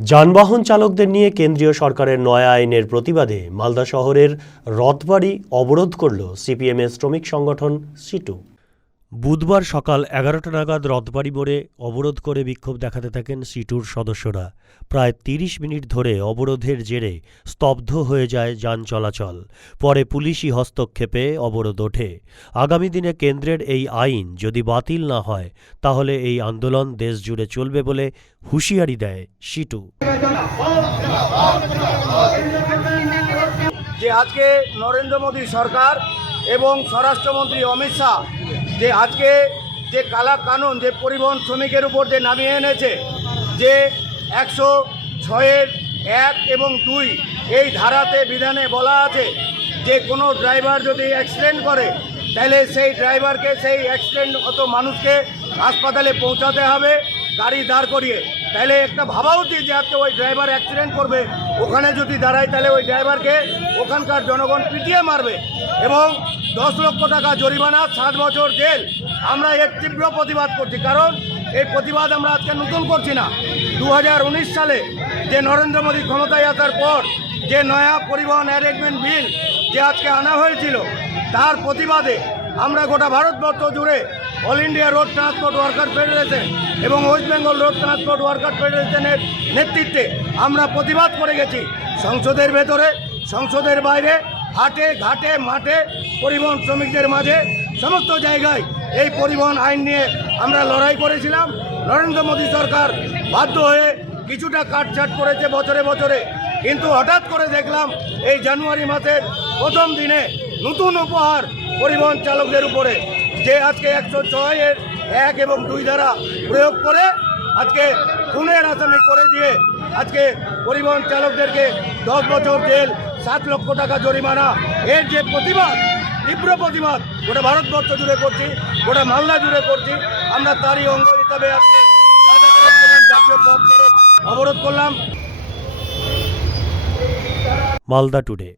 যানবাহন চালকদের নিয়ে কেন্দ্রীয় সরকারের নয়া আইনের প্রতিবাদে মালদা শহরের রথবাড়ি অবরোধ করল সিপিএমের শ্রমিক সংগঠন সিটু। বুধবার সকাল 11টা নাগাদ রথবাড়ি মোড়ে অবরোধ করে বিক্ষোভ দেখাতে থাকেন সিটুর সদস্যরা। প্রায় 30 মিনিট ধরে অবরোধের জেরে স্তব্ধ হয়ে যায় যান চলাচল। পরে পুলিশি হস্তক্ষেপে অবরোধ ওঠে। আগামী দিনে কেন্দ্রের এই আইন যদি বাতিল না হয় তাহলে এই আন্দোলন দেশজুড়ে চলবে বলে হুঁশিয়ারি দেয় সিটু। যে আজকে নরেন্দ্র মোদী সরকার এবং স্বরাষ্ট্রমন্ত্রী অমিত শাহ যে আজকে যে কালা কানুন যে পরিবহন শ্রমিকের উপর যে নামিয়ে এনেছে, যে 106-এর 1 এবং 2 এই ধারাতে বিধানে বলা আছে যে কোনো ড্রাইভার যদি অ্যাক্সিডেন্ট করে তাহলে সেই ড্রাইভারকে সেই অ্যাক্সিডেন্ট অত মানুষকে হাসপাতালে পৌঁছাতে হবে গাড়ি দাঁড় করিয়ে। তাহলে একটা ভাবা উচিত যে আজকে ওই ড্রাইভার অ্যাক্সিডেন্ট করবে, ওখানে যদি দাঁড়ায় তাহলে ওই ড্রাইভারকে ওখানকার জনগণ পিটিয়ে মারবে এবং 10 লক্ষ টাকা জরিমানা, 7 বছর জেল। আমরা এর তীব্র প্রতিবাদ করছি, কারণ এই প্রতিবাদ আমরা আজকে নতুন করছি না। 2019 সালে যে নরেন্দ্র মোদী ক্ষমতায় আসার পর যে নয়া পরিবহন অ্যারেঞ্জমেন্ট বিল যে আজকে আনা হয়েছিল, তার প্রতিবাদে আমরা গোটা ভারতবর্ষ জুড়ে all India road transport worker federation এবং West Bengal road transport worker ফেডারেশনের নেতৃত্বে আমরা প্রতিবাদ করে গেছি। সংসদের ভেতরে, সংসদের বাইরে, হাটে ঘাটে মাঠে, পরিবহন শ্রমিকদের মাঝে, সমস্ত জায়গায় এই পরিবহন আইন নিয়ে আমরা লড়াই করেছিলাম। নরেন্দ্র মোদী সরকার বাধ্য হয়ে কিছুটা কাটছাট করেছে বছরে বছরে, কিন্তু হঠাৎ করে দেখলাম এই জানুয়ারি মাসের প্রথম দিনে নতুন উপহার পরিবহন চালকদের উপরে, যে আজকে 106-এর 1 এবং 2 ধারা প্রয়োগ করে আজকে খুনের আসামি করে দিয়ে আজকে পরিবহন চালকদেরকে 10 বছর জেল, 7 লক্ষ টাকা জরিমানা। এর যে প্রতিবাদ, তীব্র প্রতিবাদ গোটা ভারতবর্ষ জুড়ে করছি, গোটা মালদা জুড়ে করছি। আমরা তারই অঙ্গ হিসাবে আজকে জাতীয় পথ অবরোধ করলাম। মালদা টুডে।